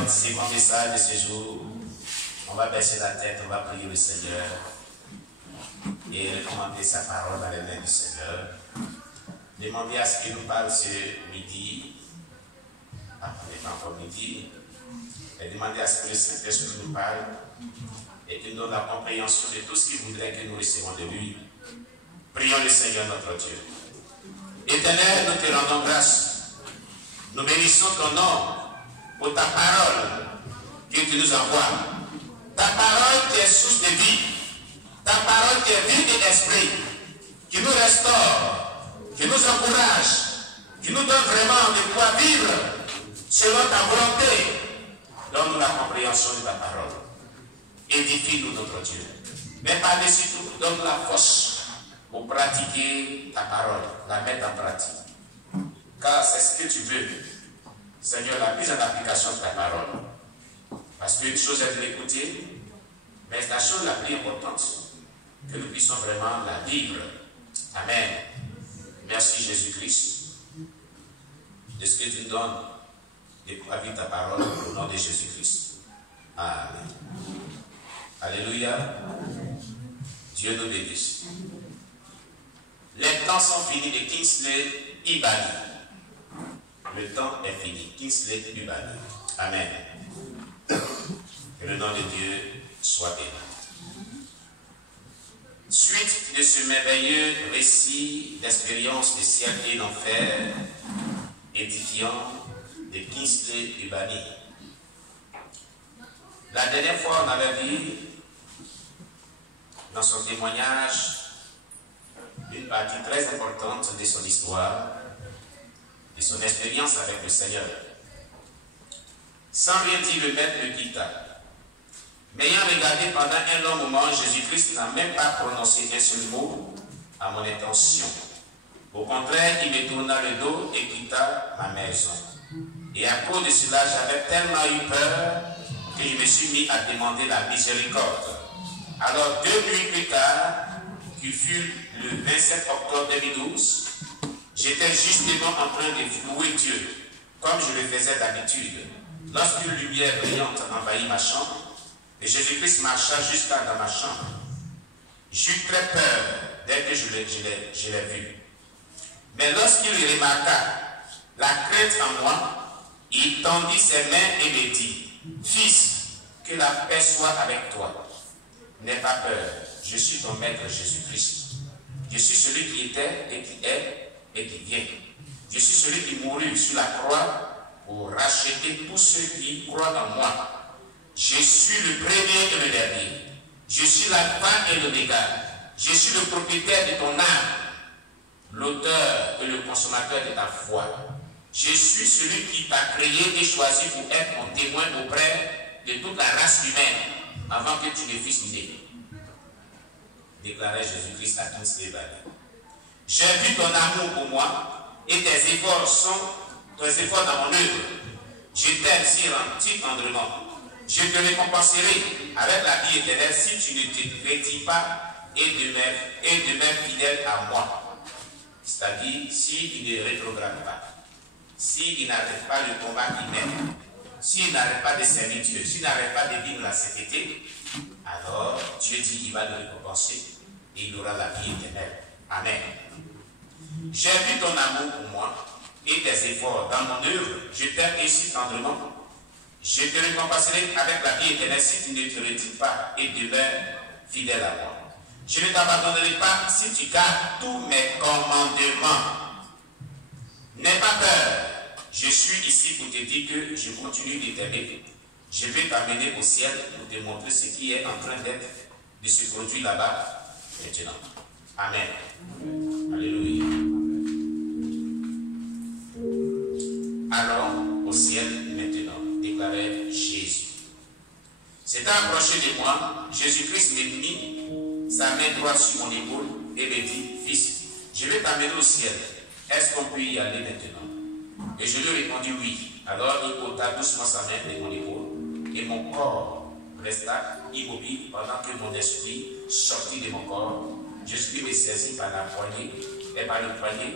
notre second message de ce jour, on va baisser la tête, on va prier le Seigneur et recommander sa parole dans les mains du Seigneur. Demander à ce qu'il nous parle ce midi, on n'est pas encore midi, et demander à ce que le Saint-Esprit nous parle et qu'il nous donne la compréhension de tout ce qu'il voudrait que nous recevons de lui. Prions le Seigneur notre Dieu. Éternel, nous te rendons grâce. Nous bénissons ton nom pour ta parole que tu nous envoies. Ta parole qui est source de vie. Ta parole qui est vie et esprit. Qui nous restaure, qui nous encourage, qui nous donne vraiment de quoi vivre selon ta volonté. Donne-nous la compréhension de ta parole. Édifie-nous notre Dieu. Mais par-dessus tout, donne-nous la force pour pratiquer ta parole, la mettre en pratique. Car c'est ce que tu veux, Seigneur, la mise en application de ta parole. Parce qu'une chose est de l'écouter, mais la chose la plus importante, que nous puissions vraiment la vivre. Amen. Merci Jésus-Christ de ce que tu nous donnes de quoi vivre ta parole au nom de Jésus-Christ. Amen. Alléluia. Dieu nous bénisse. Les temps sont finis de Kingsley Ibani. Le temps est fini. Kingsley Ibani. Amen. Que le nom de Dieu soit béni. Suite de ce merveilleux récit d'expérience du ciel et d'enfer, édifiant de Kingsley Ibani. La dernière fois, on avait vu dans son témoignage une partie très importante de son histoire, de son expérience avec le Seigneur. Sans rien dire, le maître le quitta. M'ayant regardé pendant un long moment, Jésus-Christ n'a même pas prononcé un seul mot à mon intention. Au contraire, il me tourna le dos et quitta ma maison. Et à cause de cela, j'avais tellement eu peur que je me suis mis à demander la miséricorde. Alors, 2 nuits plus tard, qui fut le 27 octobre 2012, j'étais justement en train de louer Dieu, comme je le faisais d'habitude, lorsqu'une lumière brillante envahit ma chambre, et Jésus-Christ marcha jusqu'à dans ma chambre. J'eus très peur dès que je l'ai vu. Mais lorsqu'il remarqua la crainte en moi, il tendit ses mains et me dit, « Fils, que la paix soit avec toi. N'aie pas peur, je suis ton maître Jésus-Christ. Je suis celui qui était et qui est et qui vient. Je suis celui qui mourut sur la croix pour racheter tous ceux qui croient en moi. Je suis le premier et le dernier. Je suis l'alpha et l'oméga. Je suis le propriétaire de ton âme, l'auteur et le consommateur de ta foi. Je suis celui qui t'a créé et choisi pour être mon témoin auprès de toute la race humaine avant que tu ne fusses né. Déclarait Jésus-Christ à Kingsley Ibani. J'ai vu ton amour pour moi et tes efforts dans mon œuvre. Je t'aime si tendrement. Je te récompenserai avec la vie éternelle si tu ne te retires pas et demeures fidèle à moi. C'est-à-dire, s'il ne rétrograde pas, s'il n'arrête pas le combat qu'il mène, s'il n'arrête pas de servir Dieu, s'il n'arrête pas de vivre la sainteté, alors Dieu dit qu'il va le récompenser et il aura la vie éternelle. Amen. J'ai vu ton amour pour moi et tes efforts dans mon œuvre. Je t'aime ainsi tendrement. Je te récompenserai avec la vie éternelle si tu ne te retires pas et demeures fidèle à moi. Je ne t'abandonnerai pas si tu gardes tous mes commandements. N'aie pas peur. Je suis ici pour te dire que je continue de t'aimer. Je vais t'amener au ciel pour te montrer ce qui est en train de se produire là-bas maintenant. Amen. Alléluia. Allons au ciel maintenant, déclarait Jésus. S'étant approché de moi, Jésus-Christ me mit sa main droite sur mon épaule et me dit, Fils, je vais t'amener au ciel. Est-ce qu'on peut y aller maintenant? Et je lui répondis oui. Alors il ôta doucement sa main de mon épaule et mon corps resta immobile pendant que mon esprit sortit de mon corps. Je suis me saisis par la poignée et par le poignet